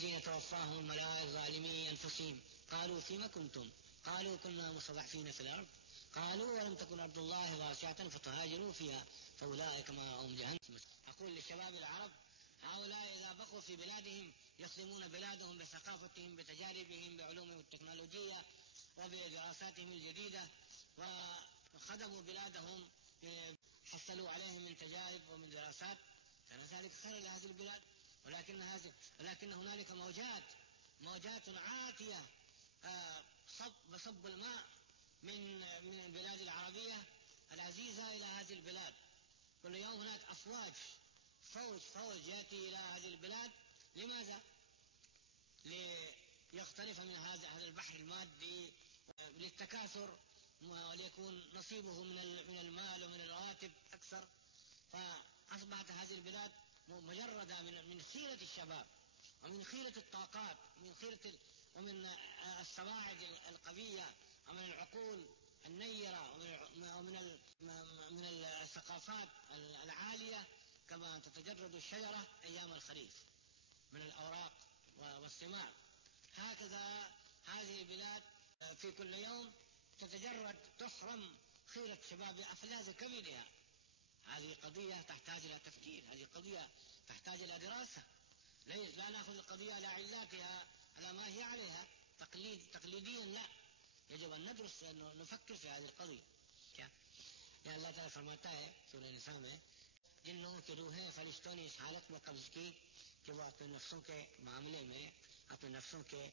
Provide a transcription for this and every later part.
الذين توفاهم الملائكة ظالمي أنفسهم قالوا فيما كنتم قالوا كنا مستضعفين في الأرض قالوا ولم تكن أرض الله واسعة فتهاجروا فيها فأولئك مأواهم جهنم. أقول للشباب العرب هؤلاء إذا بقوا في بلادهم يخدمون بلادهم بثقافتهم بتجاربهم بعلومهم التكنولوجية وبدراساتهم الجديدة وخدموا بلادهم حصلوا عليهم من تجارب ومن دراسات كان ذلك خير لهذه البلاد. ولكن هنالك موجات عاتية بصب الماء من البلاد العربية العزيزة إلى هذه البلاد. كل يوم هناك أفواج فوج يأتي إلى هذه البلاد. لماذا؟ ليختلف من هذا البحر المادي للتكاثر وليكون نصيبه من المال ومن الرواتب أكثر. فأصبحت هذه البلاد مجردة من خيرة الشباب ومن خيرة الطاقات ومن الصواعد القوية ومن العقول النيرة ومن الثقافات العالية كما تتجرد الشجرة أيام الخريف من الأوراق والثمار. هكذا هذه البلاد في كل يوم تتجرد تحرم خيرة شباب أفلاذ كبدها. هذه قضية تحتاج إلى تفكير، هذه قضية تحتاج إلى دراسة. لا نأخذ القضية على علاتها على ما هي عليها تقليديا، لا، يجب أن ندرس نفكر في هذه القضية. کیا اللہ تعالیٰ فرماتا ہے سورہ نساء میں جنوں کی روحیں فرشتوں نے اس حالت میں قبض کی کہ وہ اپنے نفسوں کے معاملے میں اپنے نفسوں کے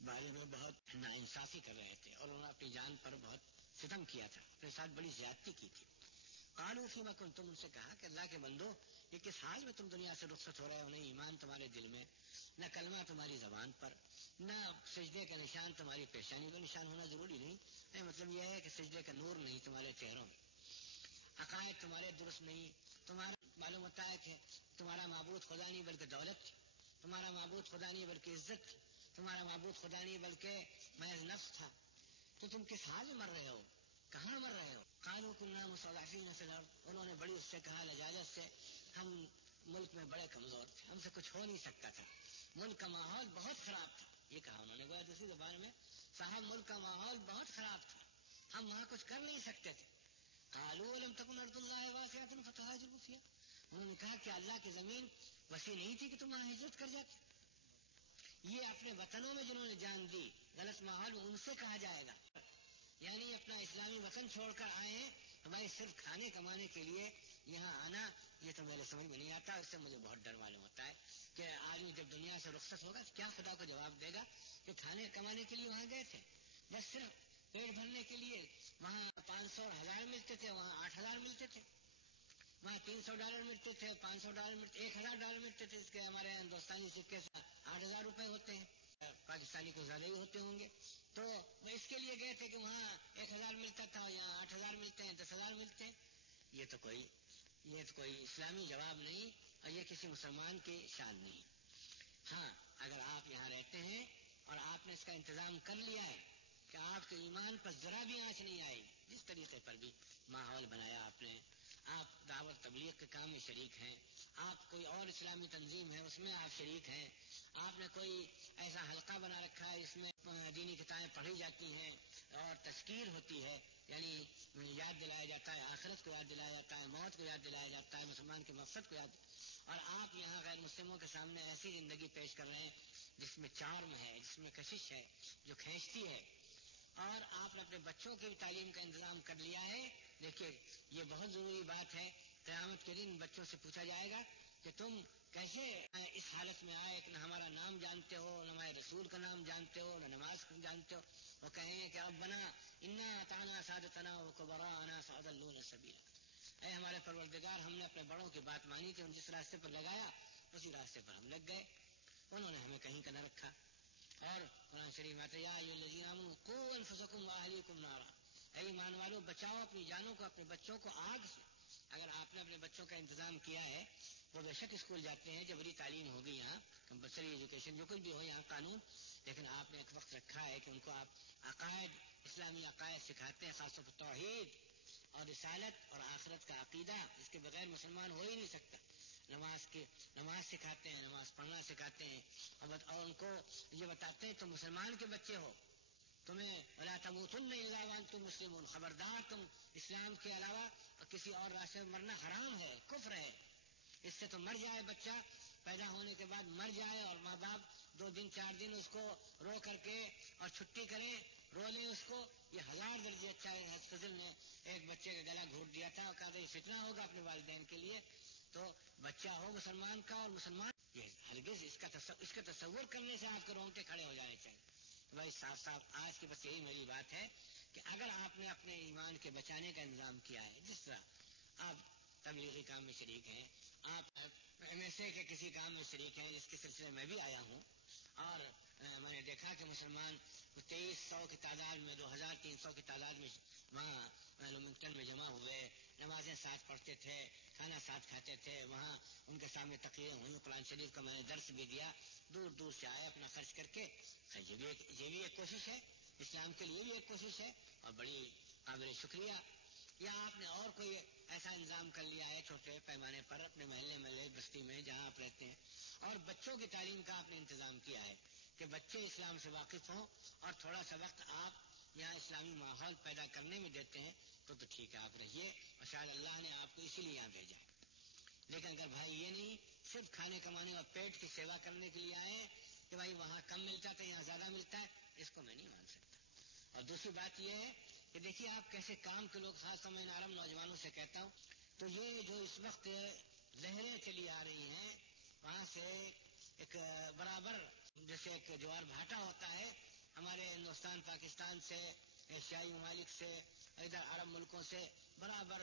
بارے میں بہت ناانصافی کر رہے تھے اور انہوں نے اپنی جان پر بہت ستم کیا تھا، اپنے ساتھ بڑی زیادتی کی تھی. قالوا فیما کنتم، ان سے کہا کہ اللہ کے بندو یہ کس حال میں تم دنیا سے رخصت ہو رہے ہو؟ نہیں ایمان تمہارے دل میں، نہ کلمہ تمہاری زبان پر، نہ سجدے کا نشان تمہاری پیشانی کا نشان ہونا ضروری نہیں. مطلب یہ ہے کہ سجدے کا نور نہیں تمہارے چہروں میں، عقائد تمہارے درست نہیں. تمہارا معلوم ہوتا ہے کہ تمہارا معبود خدا نہیں بلکہ دولت تھی، تمہارا معبود خدا نہیں بلکہ عزت تھی، تمہارا معبود خدا نہیں بلکہ محض نفس تھا. تو تم کس حال میں مر رہے ہو؟ کہاں مر رہے ہو؟ قالوا كنا مستضعفين في الارض، انہوں نے بڑی اس سے کہا لجاجت سے ہم ملک میں بڑے کمزور تھے، ہم سے کچھ ہو نہیں سکتا تھا، ملک کا ماحول بہت خراب تھا. یہ کہا انہوں نے، گویا دوسری زبان میں صاحب ملک کا ماحول بہت خراب تھا، ہم وہاں کچھ کر نہیں سکتے تھے. قالوا ولم تكن ارض الله واسعة فتهاجروا فيها، انہوں نے کہا کہ اللہ کی زمین وسیع نہیں تھی کہ تم وہاں ہجرت کر جاتے. یہ اپنے وطنوں میں جنہوں نے جان دی غلط ماحول میں ان سے کہا جائے گا، یعنی اپنا اسلامی وطن چھوڑ کر آئے ہیں ہمارے صرف کھانے کمانے کے لیے یہاں آنا، یہ تو میرے سمجھ میں نہیں آتا. اس سے مجھے بہت ڈر معلوم ہوتا ہے کہ آدمی جب دنیا سے رخصت ہوگا تو کیا خدا کو جواب دے گا کہ کھانے کمانے کے لیے وہاں گئے تھے، بس صرف پیٹ بھرنے کے لیے. وہاں 500 اور 1000 ملتے تھے، وہاں 8000 ملتے تھے، وہاں $300 ملتے تھے، $500 ملتے، $1000 ملتے تھے. اس کے ہمارے ہندوستانی سکے سے 8000 روپے ہوتے ہیں، پاکستانی کو زیادہ ہی ہوتے ہوں گے. تو وہ اس کے لیے گئے تھے کہ وہاں 1000 ملتا تھا، یہاں 8000 ملتے ہیں، 10000 ملتے ہیں. یہ تو کوئی اسلامی جواب نہیں اور یہ کسی مسلمان کی شان نہیں. ہاں اگر آپ یہاں رہتے ہیں اور آپ نے اس کا انتظام کر لیا ہے کہ آپ کے ایمان پر ذرا بھی آنچ نہیں آئی، جس طریقے پر بھی ماحول بنایا آپ نے، آپ دعوت تبلیغ کے کام میں شریک ہیں، آپ کوئی اور اسلامی تنظیم ہے اس میں آپ شریک ہیں، آپ نے کوئی ایسا حلقہ بنا رکھا ہے جس میں دینی کتابیں پڑھی جاتی ہیں اور تذکیر ہوتی ہے، یعنی یاد دلایا جاتا ہے، آخرت کو یاد دلایا جاتا ہے، موت کو یاد دلایا جاتا ہے، مسلمان کے مقصد کو یاد، اور آپ یہاں غیر مسلموں کے سامنے ایسی زندگی پیش کر رہے ہیں جس میں چارم ہے، جس میں کشش ہے، جو کھینچتی ہے، اور آپ نے اپنے بچوں کی بھی تعلیم کا انتظام کر لیا ہے. دیکھیے یہ بہت ضروری بات ہے. قیامت کے دن بچوں سے پوچھا جائے گا کہ تم کیسے اس حالت میں آئے کہ نہ ہمارا نام جانتے ہو، نہ ہمارے رسول کا نام جانتے ہو، نہ نماز جانتے ہو. وہ کہیں گے کہ ربنا انا اطعنا سادتنا وکبراءنا فاضلونا السبیل، اے ہمارے پروردگار ہم نے اپنے بڑوں کی بات مانی تھی، ان جس راستے پر لگایا اسی راستے پر ہم لگ گئے، انہوں نے ہمیں کہیں کا نہ رکھا. اور قرآن شریف میں آتا ہے یا ایھا الذین آمنوا قوا انفسکم واہلیکم نارا، اے ایمان والو بچاؤ اپنی جانوں کو اپنے بچوں کو آگ سے. اگر آپ نے اپنے بچوں کا انتظام کیا ہے وہ بے شک اسکول جاتے ہیں، جبری تعلیم ہوگی یہاں، کمپلسری ایجوکیشن جو کچھ بھی ہو یہاں قانون، لیکن آپ نے ایک وقت رکھا ہے کہ ان کو آپ عقائد اسلامی عقائد سکھاتے ہیں، خاص طور پر توحید اور رسالت اور آخرت کا عقیدہ جس کے بغیر مسلمان ہو ہی نہیں سکتا. نماز سکھاتے ہیں، نماز پڑھنا سکھاتے ہیں، اور ان کو یہ بتاتے ہیں تم مسلمان کے بچے ہو، تمہیں ولا تموتن الا وانتم مسلمون، خبردار تم اسلام کے علاوہ کسی اور راستے میں مرنا حرام ہے، کفر ہے. اس سے تو مر جائے بچہ، پیدا ہونے کے بعد مر جائے اور ماں باپ 2 دن 4 دن اس کو رو کر کے اور چھٹی کریں، رو لیں اس کو، یہ 1000 درجے اچھا ہے. حضرت فضل نے ایک بچے کا گلا گھونٹ دیا تھا اور کہا تھا یہ فتنہ ہوگا اپنے والدین کے لیے. تو بچہ ہو مسلمان کا اور مسلمان یہ ہرگز اس کا تصور کرنے سے آپ کے رونگٹے کھڑے ہو جانے چاہیے. تو بھائی صاف صاف آج کی بس یہی میری بات ہے کہ اگر آپ نے اپنے ایمان کے بچانے کا انتظام کیا ہے، جس طرح آپ تبلیغی کام میں شریک ہیں، آپ ایم ایس اے کے کسی کام میں شریک ہیں جس کے سلسلے میں بھی آیا ہوں، اور میں نے دیکھا کہ مسلمان 2300 کی تعداد میں 2300 کی تعداد میں وہاں لومنگٹن میں جمع ہوئے، نمازیں ساتھ پڑھتے تھے، کھانا ساتھ کھاتے تھے، وہاں ان کے سامنے تقریریں ہوئی، قرآن شریف کا میں نے درس بھی دیا، دور دور سے آئے اپنا خرچ کر کے. یہ بھی ایک کوشش ہے، اسلام کے لیے بھی ایک کوشش ہے اور بڑی قابل شکریہ. یا آپ نے اور کوئی ایسا انتظام کر لیا ہے چھوٹے پیمانے پر اپنے محلے بستی میں جہاں آپ رہتے ہیں، اور بچوں کی تعلیم کا آپ نے انتظام کیا ہے کہ بچے اسلام سے واقف ہوں اور تھوڑا سا وقت آپ یہاں اسلامی ماحول پیدا کرنے میں دیتے ہیں تو ٹھیک ہے، آپ رہیے اور شاید اللہ نے آپ کو اسی لیے یہاں بھیجا ہے. لیکن اگر بھائی یہ نہیں صرف کھانے کمانے اور پیٹ کی سیوا کرنے کے لیے آئے کہ بھائی وہاں کم ملتا تو یہاں زیادہ ملتا ہے، اس کو میں نہیں مان سکتا. اور دوسری بات یہ ہے کہ دیکھیے آپ کیسے کام کے لوگ، خاص طور میں نارم نوجوانوں سے کہتا ہوں، تو یہ جو اس وقت لہریں چلی آ رہی ہیں وہاں سے ایک برابر جیسے ایک جوار بھاٹا ہوتا ہے ہمارے ہندوستان پاکستان سے، ایشیائی ممالک سے، ادھر عرب ملکوں سے برابر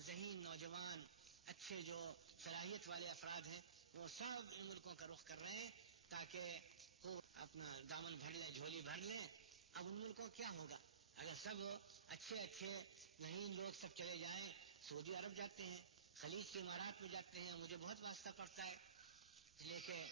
ذہین نوجوان اچھے جو صلاحیت والے افراد ہیں وہ سب ان ملکوں کا رخ کر رہے ہیں تاکہ وہ اپنا دامن بھر لیں، جھولی بھر لیں. اب ان ملکوں کیا ہوگا اگر سب اچھے ذہین لوگ سب چلے جائیں؟ سعودی عرب جاتے ہیں، خلیج کے امارات میں جاتے ہیں، مجھے بہت واسطہ پڑتا ہے اس لیے کہ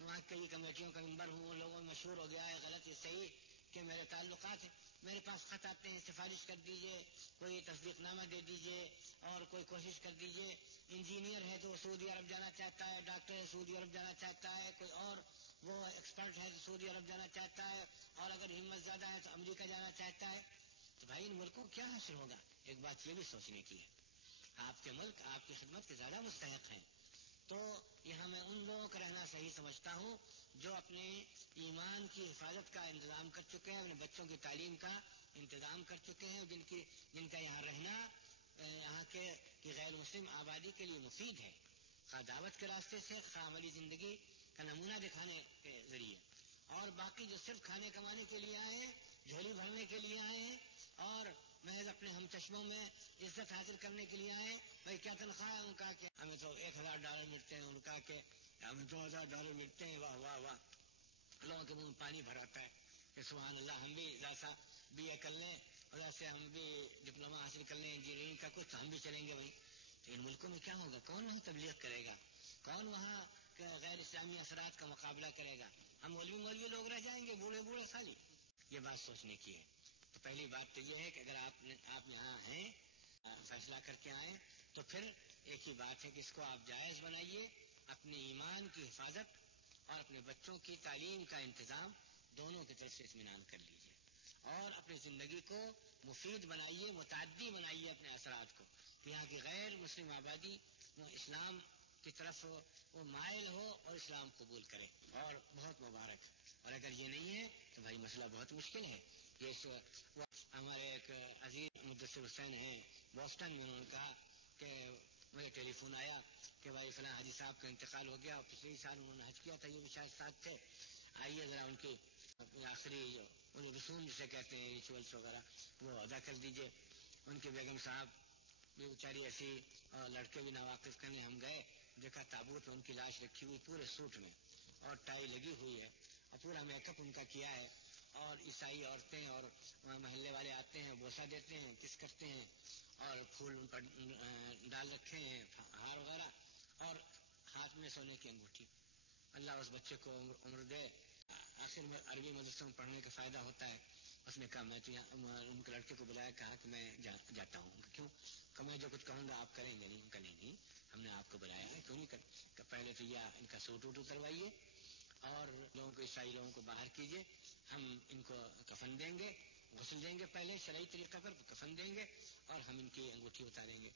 وہاں کئی کمیٹیوں کا ممبر ہوں، لوگوں میں مشہور ہو گیا ہے، غلط یا صحیح کہ میرے تعلقات ہیں. میرے پاس خط آتے ہیں، سفارش کر دیجئے، کوئی تصدیق نامہ دے دیجئے اور کوئی کوشش کر دیجئے. انجینئر ہے تو سعودی عرب جانا چاہتا ہے، ڈاکٹر ہے سعودی عرب جانا چاہتا ہے، کوئی اور وہ ایکسپرٹ ہے تو سعودی عرب جانا چاہتا ہے، اور اگر ہمت زیادہ ہے تو امریکہ جانا چاہتا ہے. تو بھائی ان ملکوں کو کیا حاصل ہوگا؟ ایک بات یہ بھی سوچنے کی ہے، آپ کے ملک آپ کی خدمت کے زیادہ مستحق ہیں. تو یہاں میں ان لوگوں کا رہنا صحیح سمجھتا ہوں جو اپنے ایمان کی حفاظت کا انتظام کر چکے ہیں، اپنے بچوں کی تعلیم کا انتظام کر چکے ہیں، جن کا یہاں رہنا یہاں کے غیر مسلم آبادی کے لیے مفید ہے، خواہ دعوت کے راستے سے، خواہ عملی زندگی کا نمونہ دکھانے کے ذریعے. اور باقی جو صرف کھانے کمانے کے لیے آئے ہیں، جھولی بھرنے کے لیے آئے ہیں اور محض اپنے ہم چشموں میں عزت حاصل کرنے کے لیے آئے ہیں، بھائی کیا تنخواہ ہے؟ ان کا کہ ہمیں تو $1000 ملتے ہیں، ان کا کہ ہمیں $2000 ملتے ہیں. واہ واہ واہ، لوگوں کے منہ میں پانی بھر آتا ہے کہ سبحان اللہ، ہم بھی ذرا بی اے کر لیں اور ایسے ہم بھی ڈپلوما حاصل کر لیں انجینئرنگ کا کچھ، ہم بھی چلیں گے. بھائی تو ان ملکوں میں کیا ہوگا؟ کون وہاں تبلیغ کرے گا؟ کون وہاں غیر اسلامی اثرات کا مقابلہ کرے گا؟ ہم مولوی لوگ رہ جائیں گے، بوڑھے خالی. یہ بات سوچنے کی ہے. تو پہلی بات تو یہ ہے کہ اگر آپ یہاں ہیں، فیصلہ کر کے آئیں، تو پھر ایک ہی بات ہے کہ اس کو آپ جائز بنائیے، اپنے ایمان کی حفاظت اور اپنے بچوں کی تعلیم کا انتظام دونوں کی طرف سے اطمینان کر لیجیے اور اپنی زندگی کو مفید بنائیے، متعدی بنائیے اپنے اثرات کو. یہاں کی غیر مسلم آبادی وہ اسلام کی طرف وہ مائل ہو اور اسلام قبول کرے، اور بہت مبارک. اور اگر یہ نہیں ہے تو بھائی مسئلہ بہت مشکل ہے. یہ ہمارے ایک عزیز مدثر حسین ہیں بوسٹن میں، انہوں نے کہا کہ مجھے ٹیلی فون آیا کہ بھائی فلاں حاجی صاحب کا انتقال ہو گیا، اور پچھلے سال انہوں نے حج کیا تھا، یہ بھی شاید ساتھ تھے، آئیے ذرا ان کی آخری جو رسوم جسے کہتے ہیں ریچولس وغیرہ وہ ادا کر دیجئے. ان کی بیگم صاحب بھی بیچاری ایسی، اور لڑکے بھی ناواقف کرنے ہم گئے، دیکھا تابوت میں ان کی لاش رکھی ہوئی پورے سوٹ میں اور ٹائی لگی ہوئی ہے اور پورا میک اپ ان کا کیا ہے، اور عیسائی عورتیں اور محلے والے آتے ہیں، بوسہ دیتے ہیں، کس کرتے ہیں اور پھول ان پر ڈال رکھے ہیں، ہار وغیرہ، اور ہاتھ میں سونے کی انگوٹھی. اللہ اس بچے کو عمر دے. آخر میں عربی مدرسے میں پڑھنے کا فائدہ ہوتا ہے. اس نے کہا میں تو ان کے لڑکے کو بلایا، کہا کہ میں جاتا ہوں. کیوں؟ کہ میں جو کچھ کہوں گا آپ کریں گے؟ نہیں. ان کا نہیں، ہم نے آپ کو بلایا ہے، کیوں نہیں پہلے تو یہ ان کا سوٹ ووٹ اتروائیے اور لوگوں کو عیسائی لوگوں کو باہر کیجیے، ہم ان کو کفن دیں گے، غسل دیں گے پہلے شرعی طریقہ پر، کفن دیں گے اور ہم ان کی انگوٹھی اتاریں گے.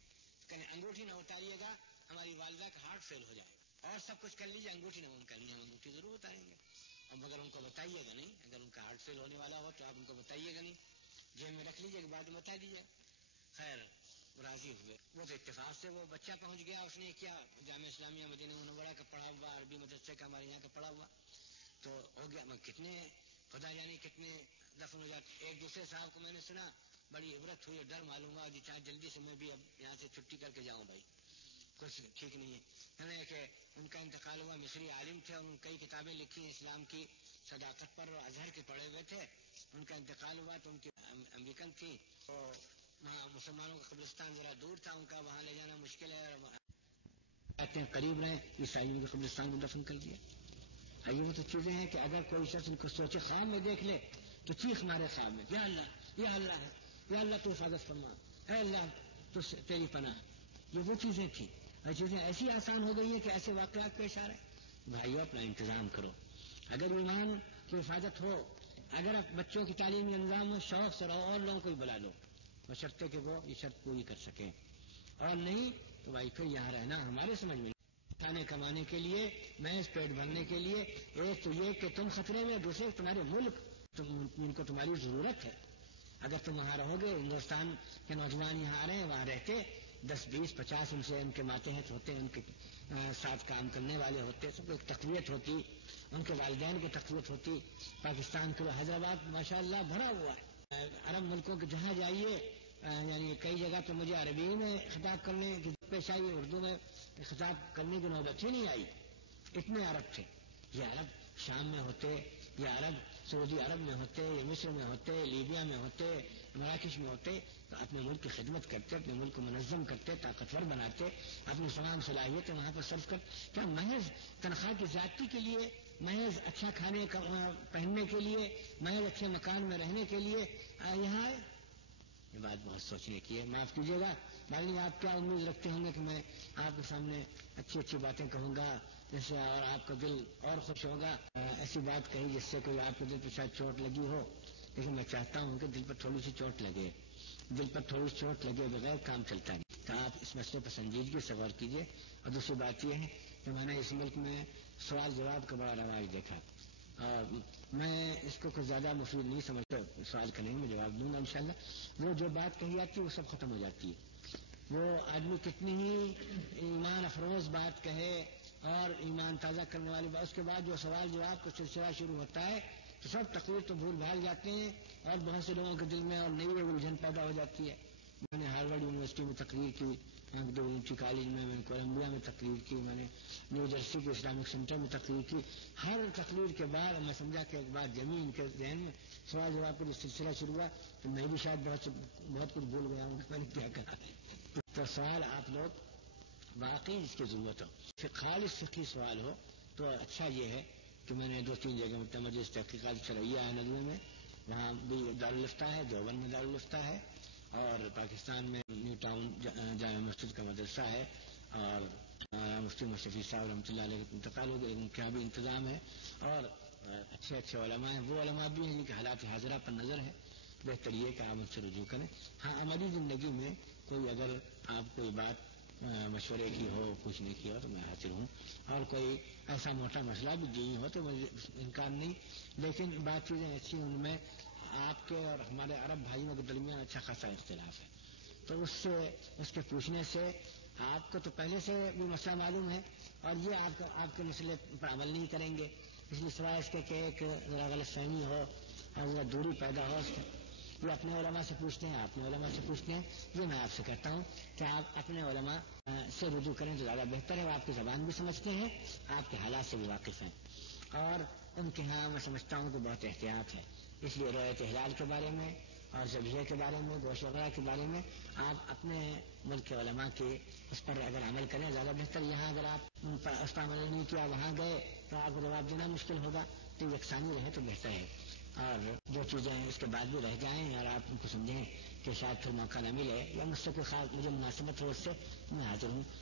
کہ انگوٹھی نہ اتاریے گا ہماری والدہ کا ہارٹ فیل ہو جائے گا، اور سب کچھ کر لیجیے، انگوٹھی نہ کرنی، ہم انگوٹھی ضرور اتاریں گے. اور مگر ان کو بتائیے گا نہیں، اگر ان کا ہارٹ فیل ہونے والا ہو تو آپ ان کو بتائیے گا نہیں، جیب میں رکھ لیجیے، بعد میں بتا دیجیے. خیر راضی ہوئے. وہ تو اتفاق سے وہ بچہ پہنچ گیا، اس نے کیا جامعہ اسلامیہ مدینہ منورہ کا پڑھا ہوا، عربی مدرسے کا ہمارے یہاں کا پڑھا ہوا، تو ہو گیا. کتنے خدا جانے کتنے دفن ہو جاتے. ایک دوسرے صاحب کو میں نے سنا، بڑی عبرت ہوئی، ڈر معلوم ہوا کہ چاہے جلدی سے میں بھی اب یہاں سے چھٹی کر کے جاؤں بھائی، کچھ ٹھیک نہیں ہے. کہ ان کا انتقال ہوا، مصری عالم تھے، اور کئی کتابیں لکھی ہیں اسلام کی صداقت پر، اور ازہر کے پڑھے ہوئے تھے. ان کا انتقال ہوا تو ان کی امریکن تھی، تو وہاں مسلمانوں کا قبرستان ذرا دور تھا، ان کا وہاں لے جانا مشکل ہے، کہتے ہیں قریب رہے، عیسائیوں کے قبرستان میں دفن کر دیا. یہ تو چیزیں ہیں کہ اگر کوئی شخص ان کو سوچے، خواب میں دیکھ لے تو چیخ مارے خواب میں، یا اللہ یا اللہ ہے، یا اللہ تو حفاظت فرما، اے اللہ تو تیری پناہ. یہ وہ چیزیں تھیں، اور چیزیں ایسی آسان ہو گئی ہیں کہ ایسے واقعات پیش آ رہے ہیں. بھائیو اپنا انتظام کرو، اگر ایمان کی حفاظت ہو، اگر بچوں کی تعلیمی انظام میں شوق سے رہو، اور لوگوں کو بھی بلا لو، بشرطے کہ وہ یہ شرط پوری کر سکیں، اور نہیں تو بھائی پھر یہاں رہنا ہمارے سمجھ میں کھانے کمانے کے لیے، محض پیٹ بھرنے کے لیے. ایک تو یہ کہ تم خطرے میں، دوسرے تمہارے ملک ان کو تمہاری ضرورت ہے. اگر تم وہاں رہو گے، ہندوستان کے نوجوان یہاں آ رہے ہیں، وہاں رہتے 10 20 50 ان سے ان کے ماتحت ہوتے، ان کے ساتھ کام کرنے والے ہوتے، سب کو ایک تقویت ہوتی، ان کے والدین کی تقویت ہوتی. پاکستان کے حیدرآباد ماشاء اللہ بھرا ہوا ہے. عرب ملکوں کے جہاں جائیے، یعنی کئی جگہ تو مجھے عربی میں خطاب کرنے کی پیش آئی، اردو میں خطاب کرنے کی نوبت ہی نہیں آئی، اتنے عرب تھے. یہ عرب شام میں ہوتے، یہ عرب سعودی عرب میں ہوتے، یہ مصر میں ہوتے، لیبیا میں ہوتے، مراکش میں ہوتے، تو اپنے ملک کی خدمت کرتے، اپنے ملک کو منظم کرتے، طاقتور بناتے، اپنی تمام صلاحیتیں وہاں پر صرف کرتے. کیا محض تنخواہ کی زیادتی کے لیے، محض اچھا کھانے پہننے کے لیے، محض اچھے مکان میں رہنے کے لیے یہاں آئے؟ یہ بات بہت سوچنے کی ہے. معاف کیجیے گا بھائی، آپ کیا امید رکھتے ہوں گے کہ میں آپ کے سامنے اچھی اچھی باتیں کہوں گا جس سے اور آپ کا دل اور خوش ہوگا؟ ایسی بات کہی جس سے کوئی آپ کے دل پہ شاید چوٹ لگی ہو، لیکن میں چاہتا ہوں کہ دل پر تھوڑی سی چوٹ لگے، دل پر تھوڑی سی چوٹ لگے بغیر کام چلتا نہیں. تو آپ اس مسئلے پر سنجیدگی سے غور کیجیے. اور دوسری بات یہ ہے کہ میں نے اس ملک میں سوال جواب کا بڑا رواج دیکھا، اور میں اس کو کچھ زیادہ مفید نہیں سمجھتا. سوال کریں گے میں جواب دوں گا انشاءاللہ. وہ جو بات کہی جاتی ہے وہ سب ختم ہو جاتی ہے. وہ آدمی کتنی ہی ایمان افروز بات کہے اور ایمان تازہ کرنے والی بات، اس کے بعد جو سوال جواب کا سلسلہ شروع ہوتا ہے تو سب تقریر تو بھول بھال جاتے ہیں، اور بہت سے لوگوں کے دل میں اور نئی الجھن پیدا ہو جاتی ہے. میں نے ہارورڈ یونیورسٹی میں تقریر کی، ڈومینٹی کالج میں نے کولمبیا میں تقریر کی، میں نے نیو جرسی کے اسلامک سینٹر میں تقریر کی. ہر تقریر کے بعد میں سمجھا کہ ایک بات جمی ان کے ذہن میں، سوال جواب کا جو سلسلہ شروع ہوا تو میں بھی شاید بہت کچھ بھول گیا ہوں کہ میں نے کیا کہا. تو سوال آپ لوگ واقعی اس کی ضرورت ہو، پھر خالص فقہی سوال ہو تو اچھا یہ ہے کہ میں نے 2-3 جگہ متمرکز تحقیقات چلائیہ ہے ندوے میں، وہاں بھی دارالفتہ ہے، دیوبند میں دارالفتہ ہے، اور پاکستان میں نیو ٹاؤن جامع مسجد کا مدرسہ ہے، اور مفتی مصطفی صاحب رحمۃ اللہ علیہ انتقال ہو گئے، ان کا بھی انتظام ہے، اور اچھے اچھے علماء ہیں. وہ علماء بھی ہیں جن کے حالات حاضرہ پر نظر ہے. بہتر یہ کہ آپ مجھ سے رجوع کریں. ہاں عملی زندگی میں کوئی اگر آپ کوئی بات مشورے کی ہو، پوچھنے کی ہو تو میں حاضر ہوں، اور کوئی ایسا موٹا مسئلہ بھی دینی ہو تو مجھے انکار نہیں. لیکن بات چیزیں ایسی ان میں آپ کے اور ہمارے عرب بھائیوں کے درمیان اچھا خاصا اختلاف ہے، تو اس کے پوچھنے سے آپ کو تو پہلے سے بھی مسئلہ معلوم ہے، اور یہ آپ کے مسئلے پر عمل نہیں کریں گے. اس لیے سوائے اس کے کہ ایک ذرا غلط فہمی ہو اور وہ دوری پیدا ہو. یہ اپنے علماء سے پوچھتے ہیں، اپنے علماء سے پوچھتے ہیں. یہ میں آپ سے کہتا ہوں کہ آپ اپنے علماء سے رجوع کریں تو زیادہ بہتر ہے. وہ آپ کی زبان بھی سمجھتے ہیں، آپ کے حالات سے بھی واقف ہیں، اور ان کے ہاں میں سمجھتا ہوں کہ بہت احتیاط ہے. اس لیے رؤیت ہلال کے بارے میں اور ذبیحے کے بارے میں، گوشت وغیرہ کے بارے میں آپ اپنے ملک کے علماء کے اس پر اگر عمل کریں زیادہ بہتر. یہاں اگر آپ اس پر عمل نہیں کیا، وہاں گئے تو آپ کو جواب دینا مشکل ہوگا. تو یکسانی رہے تو بہتر ہے، اور جو چیزیں اس کے بعد بھی رہ جائیں اور آپ ان کو سمجھیں کہ شاید پھر موقع نہ ملے یا مجھ سے کوئی خاص مجھے مناسبت ہو اس سے، میں حاضر ہوں.